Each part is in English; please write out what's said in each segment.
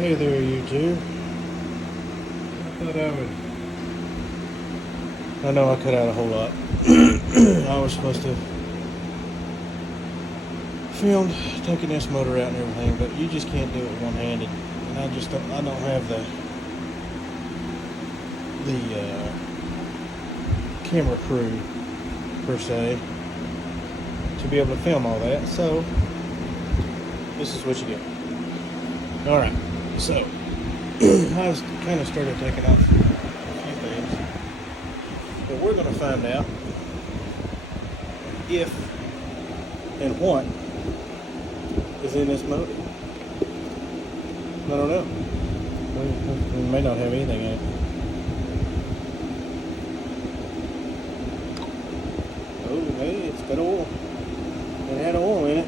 Hey there, YouTube. I thought I know I cut out a whole lot. I was supposed to film taking this motor out and everything, but you just can't do it one-handed. And I don't have the camera crew, per se, to be able to film all that. So, this is what you get. Alright, so, I was kind of started taking off a few things, but we're going to find out if and what is in this motor. I don't know. We may not have anything in it. Oh, hey, it's got oil. It had oil in it.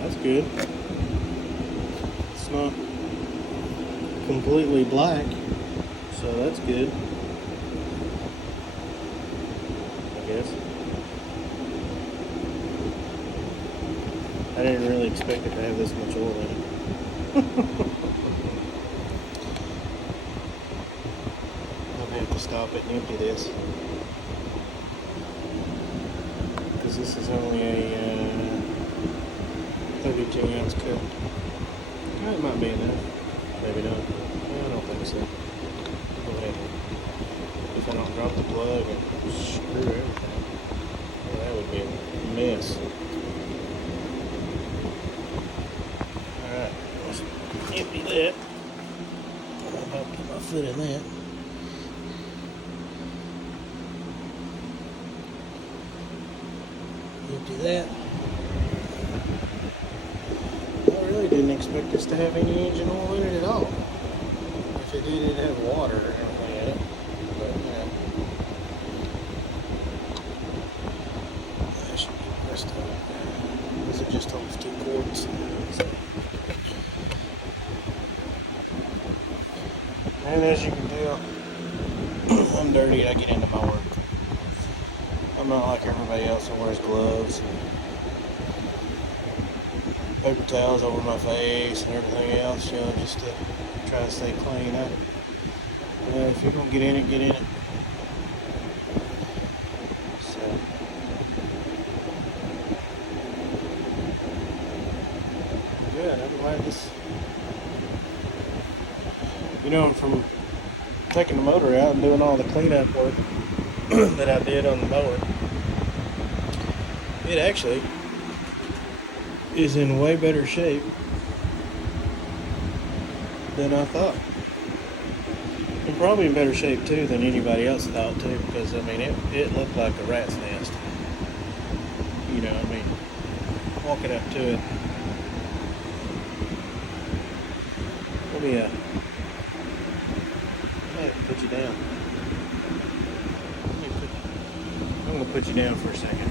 That's good. It's not completely black, so that's good, I guess. I didn't really expect it to have this much oil in it. I'll have to stop it and empty this, because this is only a 32 ounce cup. It might be enough. Maybe not. I don't think so. Go ahead. If I don't drop the plug and screw everything, well, that would be a mess. Alright, let's empty that. I'm about to put my foot in that. Empty that. I really didn't expect this to have any engine oil in it at all. If it did, it'd have water or anything in it. But, you know, that should be the rest of it. Because it just holds 2 quarts. And as you can tell, I'm dirty. I get into my work. I'm not like everybody else that wears gloves, paper towels over my face and everything else, you know, just to try to stay clean. If you're gonna get in it, get in it. So, good. I'm glad this. You know, from taking the motor out and doing all the cleanup work that I did on the mower, it actually is in way better shape than I thought. And probably in better shape too than anybody else thought too, because I mean it looked like a rat's nest. You know, I mean, walking up to it. Let me put you down. I'm gonna put you down for a second.